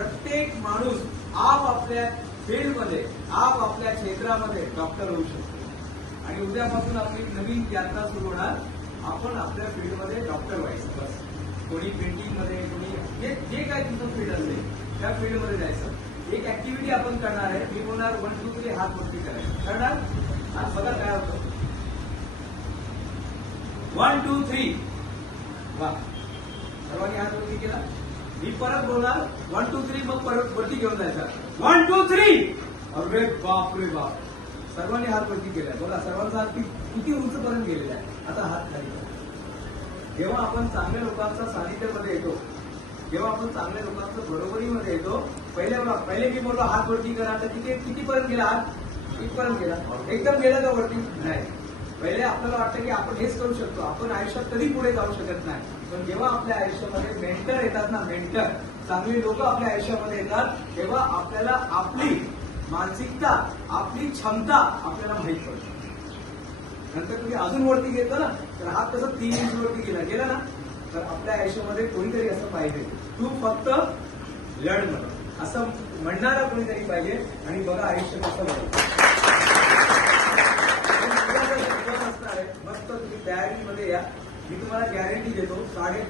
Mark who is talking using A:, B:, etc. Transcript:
A: प्रत्येक माणूस आप आपल्या फील्डमध्ये आप आपल्या क्षेत्रामध्ये डॉक्टर होऊ शकतो. आणि उद्यापासून आपली नवीन यात्रा सुरू होणार. आपण आपल्या फील्डमध्ये डॉक्टर व्हायचं बस. कोणी पेंटिंगमध्ये कोणी जे जे काय तुमचं फील्ड असेल त्या फील्डमध्ये जायचं. एक ऍक्टिव्हिटी आपण करणार आहे मी बोलणार वन टू थ्री हात वरती करायचं करणार? आज बघा काय होतं. वन टू थ्री वा. सर्वांनी हात वरती केला? मी परत बोलणार. वन टू थ्री मग परत वरती घेऊन जायचा. वन टू थ्री अरे बाप रे बाप. सर्वांनी हात वरती केलाय. बोला सर्वांचा हात कि- किती उंचपर्यंत गेलेला आहे? आता हात खाली जेव्हा आपण चांगल्या लोकांच्या सानिध्यामध्ये येतो जेव्हा आपण चांगल्या लोकांच्या बरोबरीमध्ये येतो पहिले बघा पहिले मी बोललो हात वरती करा. तर किती कितीपर्यंत गेला हात? इथपर्यंत गेला. एकदम गेला का वरती? नाही. पहिले आपल्याला वाटतं की आपण हेच करू शकतो. आपण आयुष्यात कधी पुढे जाऊ शकत नाही. पण जेव्हा आपल्या आयुष्यामध्ये मेंटर येतात ना मेंटर चांगली लोक आपल्या आयुष्यामध्ये येतात तेव्हा आपल्याला आपली मानसिकता आपली क्षमता आपल्याला माहीत पडते. नंतर तुम्ही अजून वरती घेतो ना तर हा कसं तीन इंच वरती गेला. गेला ना तर आपल्या आयुष्यामध्ये कोणीतरी असं पाहिजे. तू फक्त लढ असं म्हणणारा कोणीतरी पाहिजे. आणि बघा आयुष्य कसं मध्ये या. मी तुम्हाला गॅरंटी देतो साडे